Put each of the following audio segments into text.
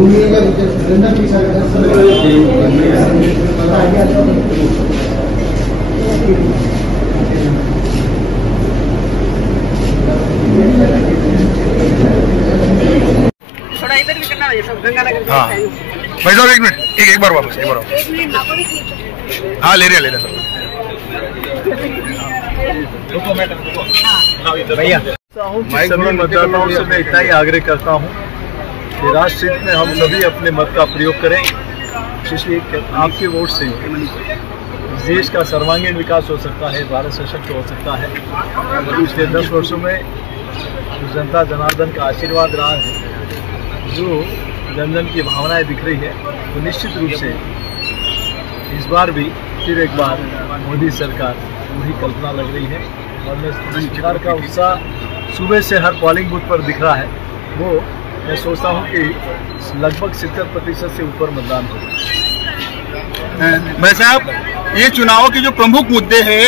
थोड़ा इधर भी करना है सब गंगानगर। हाँ भाई साहब एक मिनट, एक बार वापस, एक बार हाँ ले रहे सर भैया। सभी मतदाताओं से मैं इतना ही आग्रह करता हूँ कि राष्ट्रहित में हम सभी अपने मत का प्रयोग करें, इसलिए आपके वोट से देश का सर्वांगीण विकास हो सकता है, भारत सशक्त हो सकता है। पिछले 10 वर्षों में जनता जनार्दन का आशीर्वाद रहा है, जो जन जन की भावनाएं दिख रही है, तो निश्चित रूप से इस बार भी फिर एक बार मोदी सरकार वही कल्पना लग रही है। और मैं सरकार का उत्साह सुबह से हर पोलिंग बूथ पर दिख रहा है, वो मैं सोचता हूँ कि लगभग 70% से ऊपर मतदान होगा। भाई साहब ये चुनाव के जो प्रमुख मुद्दे हैं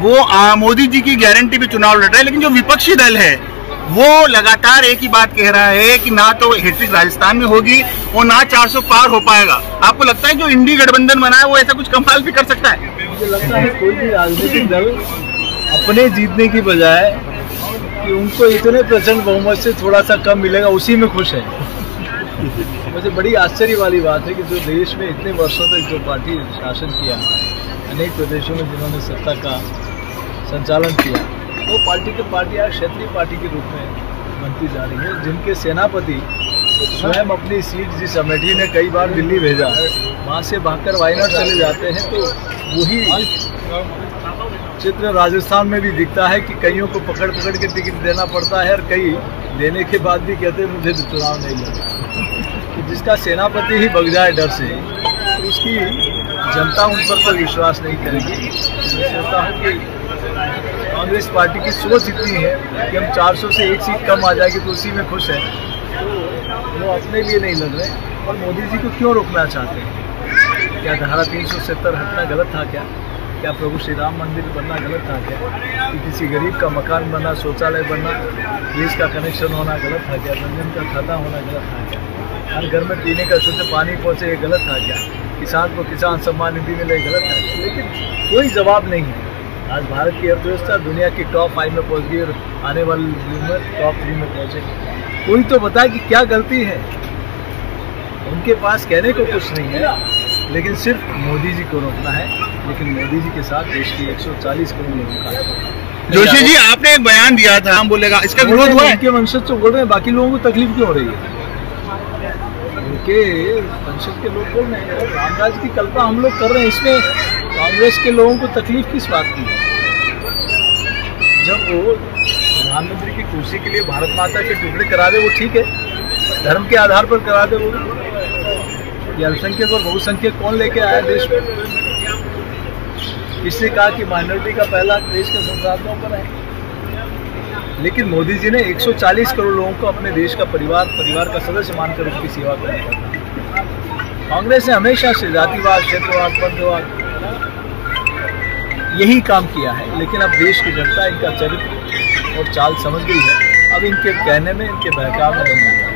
वो मोदी जी की गारंटी पे चुनाव लड़ रहा है, लेकिन जो विपक्षी दल है वो लगातार एक ही बात कह रहा है कि ना तो हैट्रिक राजस्थान में होगी और ना 400 पार हो पाएगा। आपको लगता है जो इंडी गठबंधन बना है वो ऐसा कुछ कमाल भी कर सकता है? मुझे लगता है कोई भी राजनीतिक दल अपने जीतने की बजाय कि उनको इतने प्रचंड बहुमत से थोड़ा सा कम मिलेगा उसी में खुश है। मुझे बड़ी आश्चर्य वाली बात है कि जो देश में इतने वर्षों तक जो पार्टी शासन किया, अनेक प्रदेशों में जिन्होंने सत्ता का संचालन किया, वो पार्टी आज क्षेत्रीय पार्टी के रूप में बनती जा रही है, जिनके सेनापति स्वयं अपनी सीट जिस अमेठी ने कई बार दिल्ली भेजा, वहाँ से भागकर वायनाड चले जाते हैं। तो वही चित्र राजस्थान में भी दिखता है कि कईयों को पकड़ के टिकट देना पड़ता है और कई देने के बाद भी कहते हैं मुझे चुनाव नहीं लड़ा। जिसका सेनापति ही भग जाए डर से, तो उसकी जनता उन पर कोई विश्वास नहीं करेगी। मैं सोचता हूँ कि कांग्रेस पार्टी की सोच इतनी है कि हम 400 से एक सीट कम आ जाएगी तो उसी में खुश है, तो वो अपने लिए नहीं लड़ रहे। और मोदी जी को क्यों रोकना चाहते हैं? क्या धारा 370 हटना गलत था क्या प्रभु श्री राम मंदिर बनना गलत था क्या? कि किसी गरीब का मकान बनना, शौचालय बनना, गैस का कनेक्शन होना गलत था क्या? जनधन का खाता होना गलत था क्या? हर घर में पीने का शुद्ध पानी पहुँचे गलत था क्या? किसान को किसान सम्मान निधि मिले गलत था क्या? लेकिन कोई जवाब नहीं है। आज भारत की अर्थव्यवस्था दुनिया की टॉप 5 में पहुँच गई और आने वाले दिन में टॉप 3 में पहुँचेगी। कोई तो बताए कि क्या गलती है। उनके पास कहने को कुछ नहीं है, लेकिन सिर्फ मोदी जी को रोकना है। लेकिन मोदी जी के साथ देश की 140 करोड़ लोगों का। जोशी जी आपने एक बयान दिया था, हम बोलेगा इसका विरोध हुआ है? उनके वंशज तो बोल रहे हैं, बाकी लोगों को तकलीफ क्यों हो रही है? उनके वंशज के लोग बोल रहे हैं, रामराज की कल्पना हम लोग कर रहे हैं, इसमें कांग्रेस के लोगों को तकलीफ किस बात की है? जब वो प्रधानमंत्री की कुर्सी के लिए भारत माता के टुकड़े करा दे वो ठीक है, धर्म के आधार पर करा दे वो। ये अल्पसंख्यक और बहुसंख्यक कौन लेके आया देश में? किसने कहा कि माइनॉरिटी का पहला देश के संसाधनों पर है? लेकिन मोदी जी ने 140 करोड़ लोगों को अपने देश का परिवार का सदस्य मानकर उनकी सेवा करने का। कांग्रेस ने हमेशा से जातिवाद, क्षेत्रवाद, पंथवाद यही काम किया है। लेकिन अब देश की जनता इनका चरित्र और चाल समझ गई है। अब इनके कहने में, इनके बहकाव में नहीं आता।